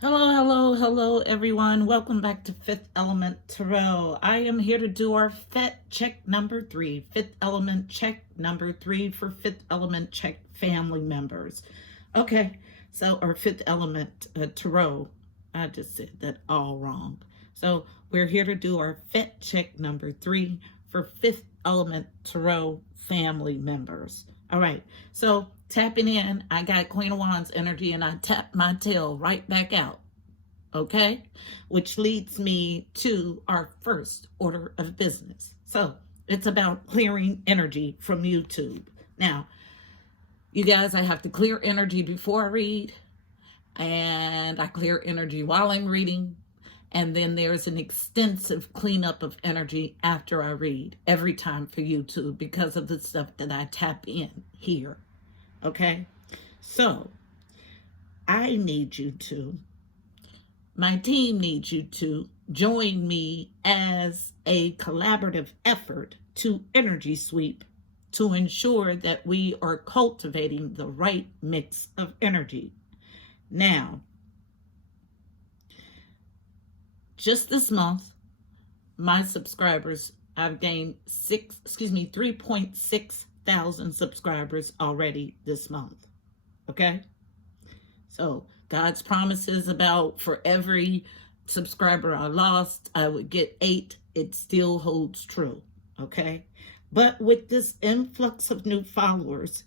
Hello, everyone. Welcome back to Fifth Element Tarot. I am here to do our F.E.T check number 3. Fifth Element check number 3 for Fifth Element check family members. Okay, so our Fifth Element Tarot. I just said that all wrong. So we're here to do our F.E.T check number 3 for Fifth Element Tarot family members. All right, so tapping in, I got Queen of Wands energy and I tap my tail right back out. Okay, which leads me to our first order of business. So it's about clearing energy from YouTube. Now, you guys, I have to clear energy before I read, and I clear energy while I'm reading. And then there's an extensive cleanup of energy after I read every time for YouTube because of the stuff that I tap in here. Okay, so I need you to, my team needs you to join me as a collaborative effort to energy sweep to ensure that we are cultivating the right mix of energy. Now, just this month, my subscribers, I've gained 3.6 thousand subscribers already this month. Okay? So God's promises about for every subscriber I lost, I would get 8. It still holds true. Okay? But with this influx of new followers,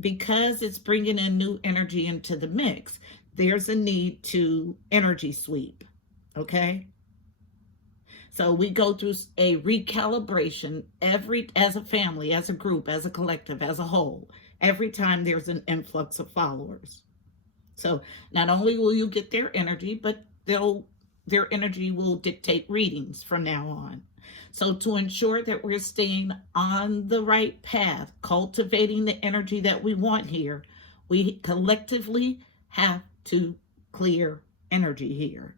because it's bringing in new energy into the mix, there's a need to energy sweep. Okay? So we go through a recalibration as a family, as a group, as a collective, as a whole, every time there's an influx of followers. So not only will you get their energy, but their energy will dictate readings from now on. So to ensure that we're staying on the right path, cultivating the energy that we want here, we collectively have to clear energy here.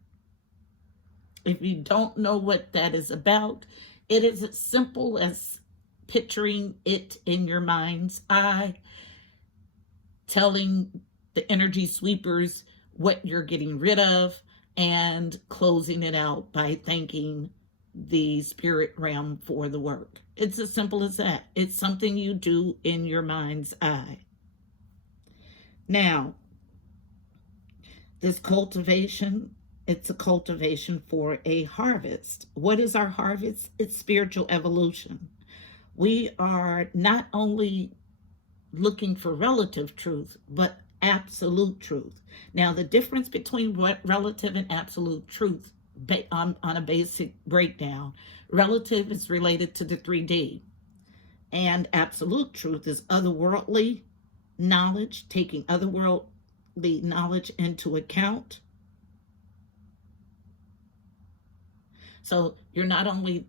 If you don't know what that is about, it is as simple as picturing it in your mind's eye, telling the energy sweepers what you're getting rid of, and closing it out by thanking the spirit realm for the work. It's as simple as that. It's something you do in your mind's eye. Now, this cultivation, it's a cultivation for a harvest. What is our harvest? It's spiritual evolution. We are not only looking for relative truth, but absolute truth. Now, the difference between relative and absolute truth, on a basic breakdown, relative is related to the 3D, and absolute truth is otherworldly knowledge, taking otherworldly knowledge into account. So you're not only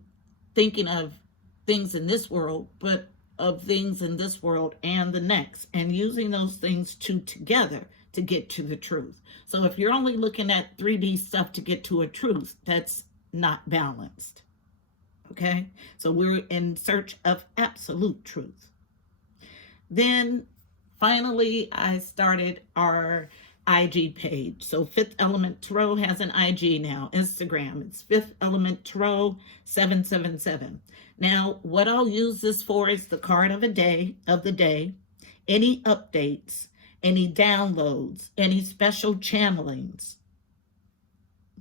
thinking of things in this world, but of things in this world and the next, and using those things together to get to the truth. So if you're only looking at 3D stuff to get to a truth, that's not balanced. Okay? So we're in search of absolute truth. Then finally, I started our IG page. So Fifth Element Tarot has an IG now, Instagram. It's Fifth Element Tarot 777. Now, what I'll use this for is the card of the day, any updates, any downloads, any special channelings.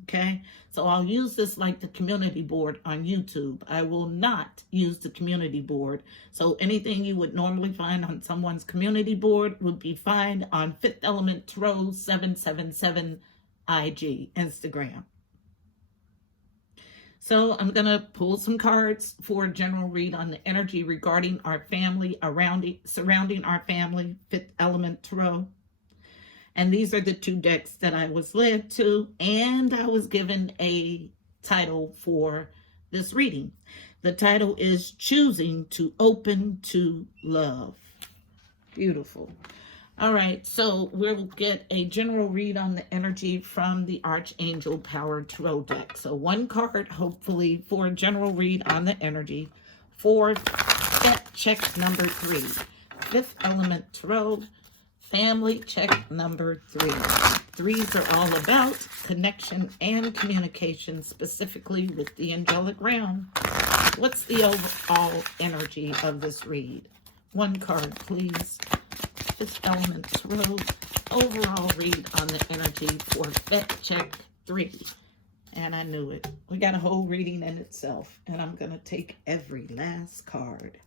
Okay? So I'll use this like the community board on YouTube. I will not use the community board. So anything you would normally find on someone's community board would be found on Fifth Element Tarot 777 IG, Instagram. So I'm going to pull some cards for a general read on the energy regarding our family, surrounding our family, Fifth Element Tarot. And these are the 2 decks that I was led to, and I was given a title for this reading. The title is Choosing to Open to Love. Beautiful. All right, so we'll get a general read on the energy from the Archangel Power Tarot deck. So 1 card, hopefully, for a general read on the energy for F.E.T check number 3. Fifth Element Tarot. Family check number 3. Threes are all about connection and communication, specifically with the angelic realm. What's the overall energy of this read? One card, please. Fifth Element Tarot. Overall read on the energy for F.E.T. Check 3. And I knew it. We got a whole reading in itself. And I'm going to take every last card.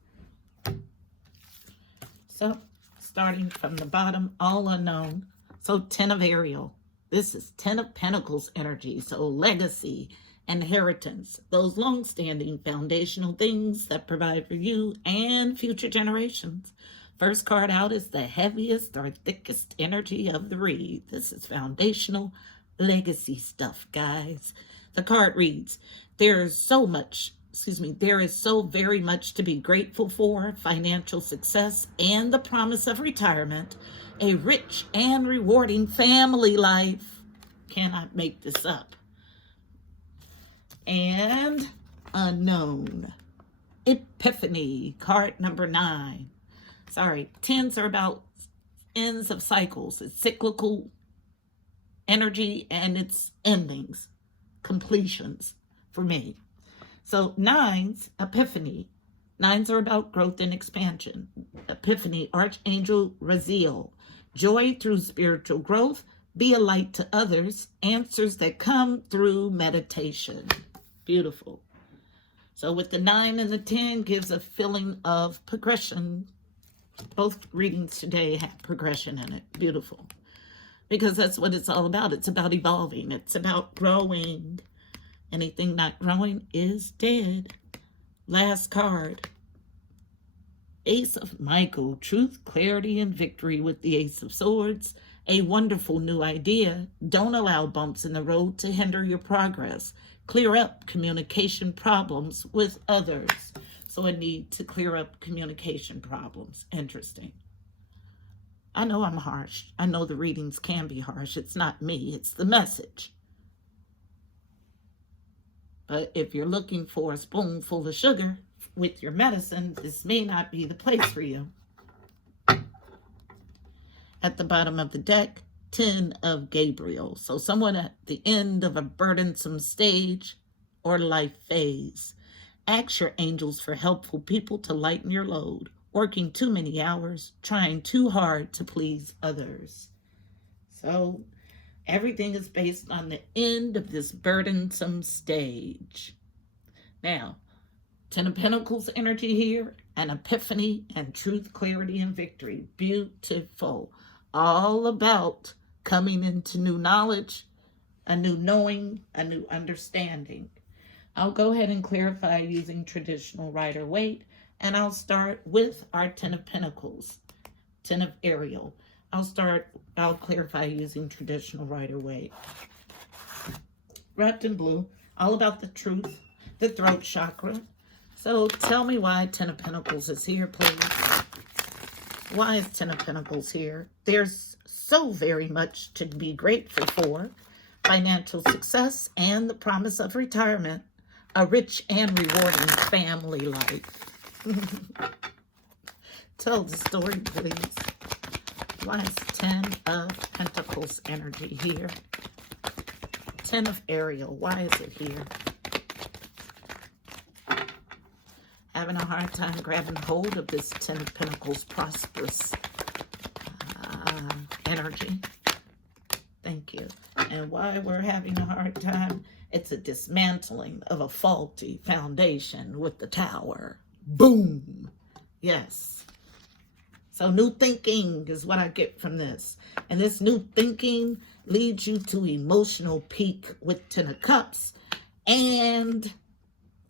So, starting from the bottom, all unknown. So, 10 of Ariel. This is 10 of Pentacles energy. So, legacy, inheritance, those long-standing foundational things that provide for you and future generations. First card out is the heaviest or thickest energy of the read. This is foundational legacy stuff, guys. The card reads, there is so very much to be grateful for: financial success and the promise of retirement, a rich and rewarding family life. Cannot make this up. And unknown. Epiphany, card number 9. Sorry, 10s are about ends of cycles. It's cyclical energy and it's endings, completions for me. So 9s, Epiphany. 9s are about growth and expansion. Epiphany, Archangel Raziel. Joy through spiritual growth. Be a light to others. Answers that come through meditation. Beautiful. So with the 9 and the 10 gives a feeling of progression. Both readings today have progression in it. Beautiful. Because that's what it's all about. It's about evolving. It's about growing. Anything not growing is dead. Last card. Ace of Michael. Truth, clarity, and victory with the Ace of Swords. A wonderful new idea. Don't allow bumps in the road to hinder your progress. Clear up communication problems with others. So a need to clear up communication problems. Interesting. I know I'm harsh. I know the readings can be harsh. It's not me. It's the message. But if you're looking for a spoonful of sugar with your medicine, this may not be the place for you. At the bottom of the deck, 10 of Gabriel. So someone at the end of a burdensome stage or life phase. Ask your angels for helpful people to lighten your load. Working too many hours, trying too hard to please others. So everything is based on the end of this burdensome stage. Now, 10 of Pentacles energy here, and Epiphany and truth, clarity, and victory. Beautiful. All about coming into new knowledge, a new knowing, a new understanding. I'll go ahead and clarify using traditional Rider-Waite, and I'll start with our 10 of Pentacles, 10 of Ariel. I'll clarify using traditional Rider-Waite. Wrapped in blue, all about the truth, the throat chakra. So tell me why 10 of Pentacles is here, please. Why is 10 of Pentacles here? There's so very much to be grateful for. Financial success and the promise of retirement. A rich and rewarding family life. Tell the story, please. Why is 10 of Pentacles energy here? 10 of Ariel, why is it here? Having a hard time grabbing hold of this 10 of Pentacles prosperous energy. Thank you. And why we're having a hard time, it's a dismantling of a faulty foundation with the Tower. Boom. Yes. So new thinking is what I get from this. And this new thinking leads you to emotional peak with 10 of Cups and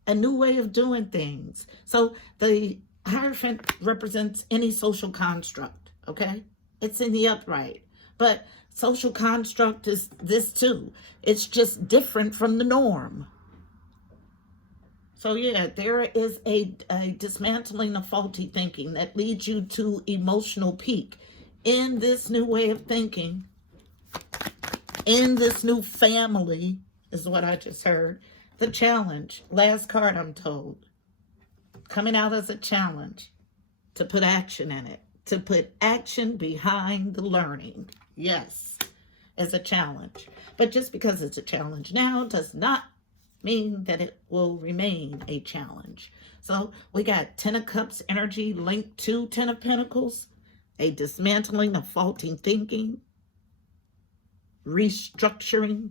a new way of doing things. So the Hierophant represents any social construct, okay? It's in the upright. But social construct is this too. It's just different from the norm. So yeah, there is a dismantling of faulty thinking that leads you to emotional peak in this new way of thinking, in this new family, is what I just heard. The challenge, last card I'm told, coming out as a challenge to put action in it, to put action behind the learning. Yes. as a challenge. But just because it's a challenge now does not mean that it will remain a challenge. So we got 10 of Cups energy linked to 10 of Pentacles, a dismantling of faulty thinking, restructuring,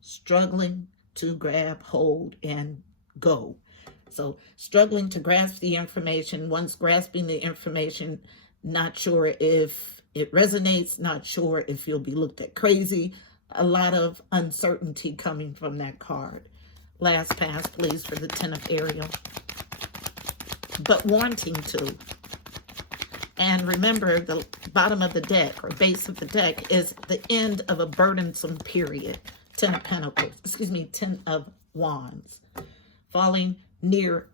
struggling to grab hold and go. So struggling to grasp the information, once grasping the information, not sure if it resonates, not sure if you'll be looked at crazy, a lot of uncertainty coming from that card. Last pass, please, for the 10 of Ariel. But wanting to. And remember, the bottom of the deck, or base of the deck, is the end of a burdensome period. 10 of Pentacles, 10 of Wands. Falling near,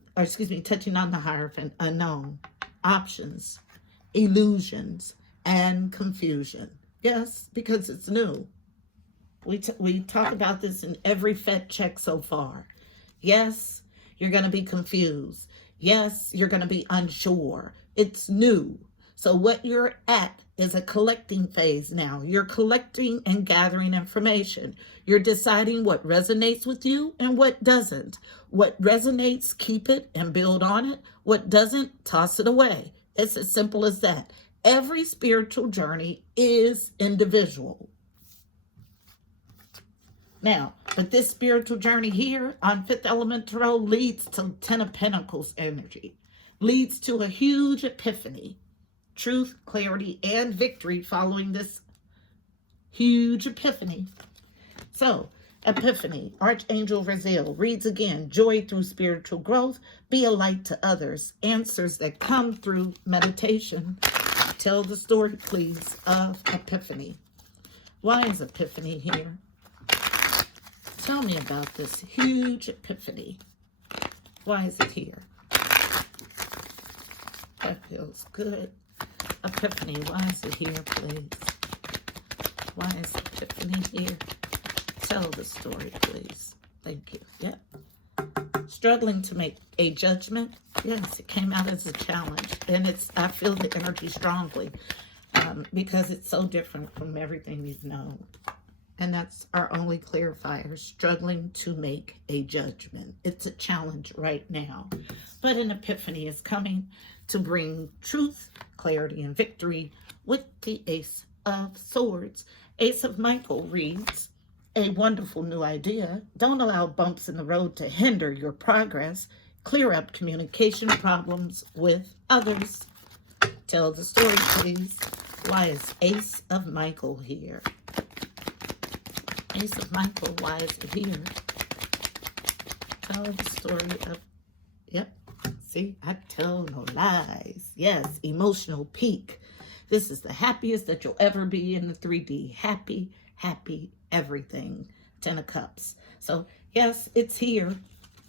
touching on the Hierophant, unknown, options, illusions, and confusion. Yes, because it's new. We talk about this in every F.E.T check so far. Yes, you're going to be confused. Yes, you're going to be unsure. It's new. So what you're at is a collecting phase now. You're collecting and gathering information. You're deciding what resonates with you and what doesn't. What resonates, keep it and build on it. What doesn't, toss it away. It's as simple as that. Every spiritual journey is individual. Now, but this spiritual journey here on Fifth Element Tarot leads to 10 of Pentacles energy, leads to a huge epiphany, truth, clarity, and victory following this huge epiphany. So, epiphany, Archangel Raziel reads again, joy through spiritual growth, be a light to others, answers that come through meditation. Tell the story, please, of epiphany. Why is epiphany here? Tell me about this huge epiphany. Why is it here? That feels good. Epiphany, why is it here, please? Why is epiphany here? Tell the story, please. Thank you. Yep. Struggling to make a judgment. Yes, it came out as a challenge. And I feel the energy strongly because it's so different from everything you've known. And that's our only clarifier, struggling to make a judgment. It's a challenge right now. But an epiphany is coming to bring truth, clarity, and victory with the Ace of Swords. Ace of Michael reads, a wonderful new idea. Don't allow bumps in the road to hinder your progress. Clear up communication problems with others. Tell the story, please. Why is Ace of Michael here? Ace of Michael, why is it here? Tell the story of, yep, see, I tell no lies. Yes, emotional peak. This is the happiest that you'll ever be in the 3D. Happy, happy, everything. 10 of Cups. So, yes, it's here,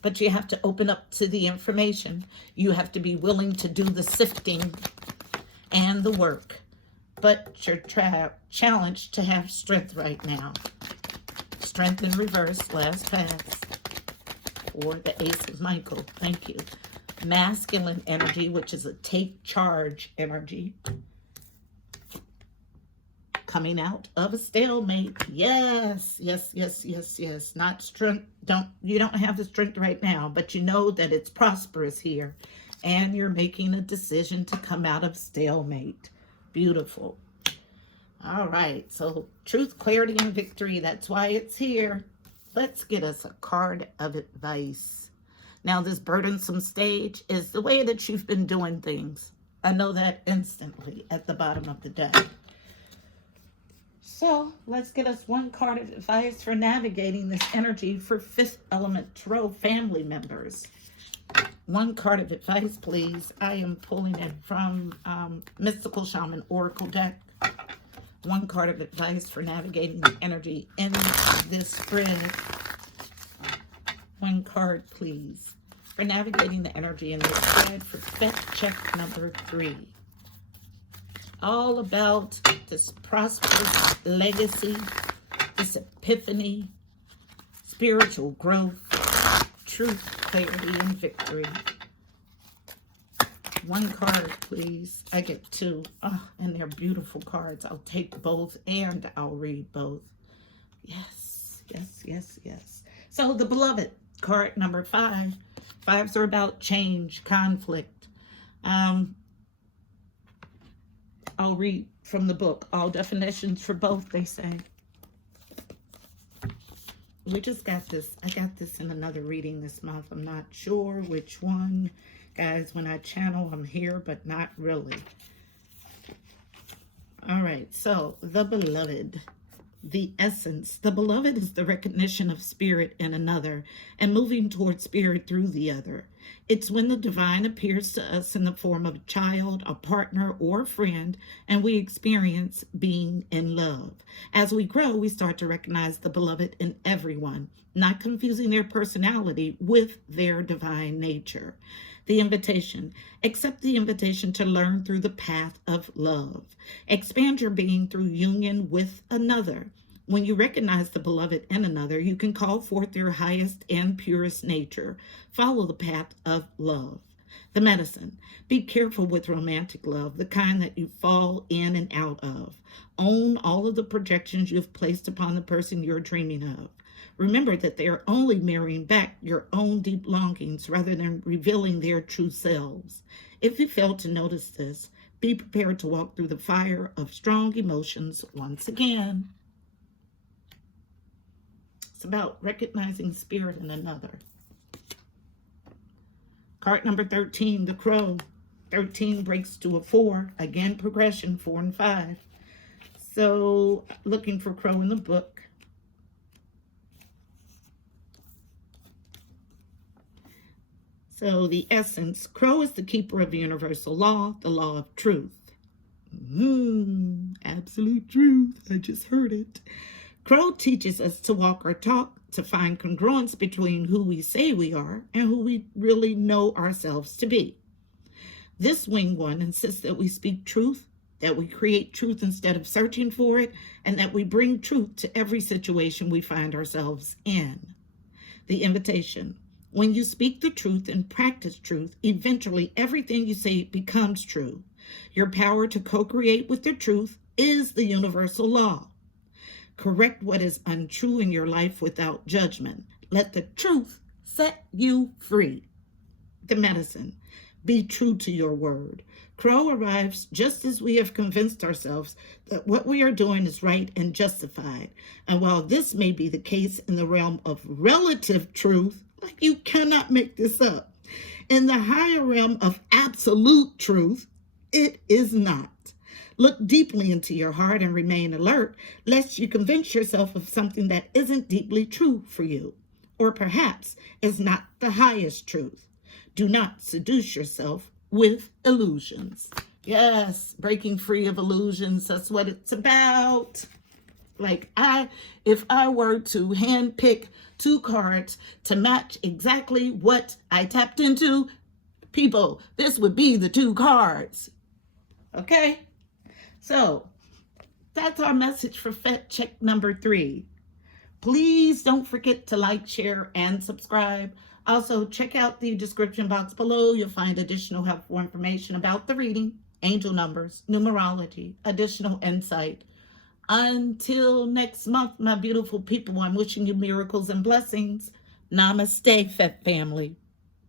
but you have to open up to the information. You have to be willing to do the sifting and the work. But you're challenged to have strength right now. Strength in reverse, last pass for the Ace of Michael. Thank you. Masculine energy, which is a take charge energy. Coming out of a stalemate. Yes, yes, yes, yes, yes. Not strength. You don't have the strength right now, but you know that it's prosperous here. And you're making a decision to come out of stalemate. Beautiful. All right, so truth, clarity, and victory. That's why it's here. Let's get us a card of advice. Now, this burdensome stage is the way that you've been doing things. I know that instantly at the bottom of the deck. So let's get us one card of advice for navigating this energy for Fifth Element Tarot family members. One card of advice, please. I am pulling it from Mystical Shaman Oracle deck. One card of advice for navigating the energy in this spread. One card, please, for navigating the energy in this spread for F.E.T check number 3. All about this prosperous legacy, this epiphany, spiritual growth, truth, clarity, and victory. One card, please. I get two. Oh, and they're beautiful cards. I'll take both and I'll read both. Yes, yes, yes, yes. So the beloved, card number 5. Fives are about change, conflict. I'll read from the book. All definitions for both, they say. We just got this. I got this in another reading this month. I'm not sure which one. Guys, when I channel, I'm here, but not really. All right, so the beloved, the essence. The beloved is the recognition of spirit in another and moving towards spirit through the other. It's when the divine appears to us in the form of a child, a partner, or a friend, and we experience being in love. As we grow, we start to recognize the beloved in everyone, not confusing their personality with their divine nature. The invitation. Accept the invitation to learn through the path of love. Expand your being through union with another. When you recognize the beloved in another, you can call forth their highest and purest nature. Follow the path of love. The medicine. Be careful with romantic love, the kind that you fall in and out of. Own all of the projections you've placed upon the person you're dreaming of. Remember that they are only mirroring back your own deep longings rather than revealing their true selves. If you fail to notice this, be prepared to walk through the fire of strong emotions once again. It's about recognizing spirit in another. Card number 13, the crow. 13 breaks to a 4. Again, progression, 4 and 5. So, looking for crow in the book. So the essence, crow is the keeper of the universal law, the law of truth. Absolute truth. I just heard it. Crow teaches us to walk our talk, to find congruence between who we say we are and who we really know ourselves to be. This winged one insists that we speak truth, that we create truth instead of searching for it, and that we bring truth to every situation we find ourselves in. The invitation. When you speak the truth and practice truth, eventually everything you say becomes true. Your power to co-create with the truth is the universal law. Correct what is untrue in your life without judgment. Let the truth set you free. The medicine. Be true to your word. Crow arrives just as we have convinced ourselves that what we are doing is right and justified. And while this may be the case in the realm of relative truth, like you cannot make this up, in the higher realm of absolute truth, it is not. Look deeply into your heart and remain alert, lest you convince yourself of something that isn't deeply true for you, or perhaps is not the highest truth. Do not seduce yourself with illusions. Yes, breaking free of illusions, that's what it's about. Like if I were to handpick 2 cards to match exactly what I tapped into, people, this would be the 2 cards. Okay? So, that's our message for F.E.T check number 3. Please don't forget to like, share, and subscribe. Also, check out the description box below. You'll find additional helpful information about the reading, angel numbers, numerology, additional insight. Until next month, my beautiful people, I'm wishing you miracles and blessings. Namaste, F.E.T family.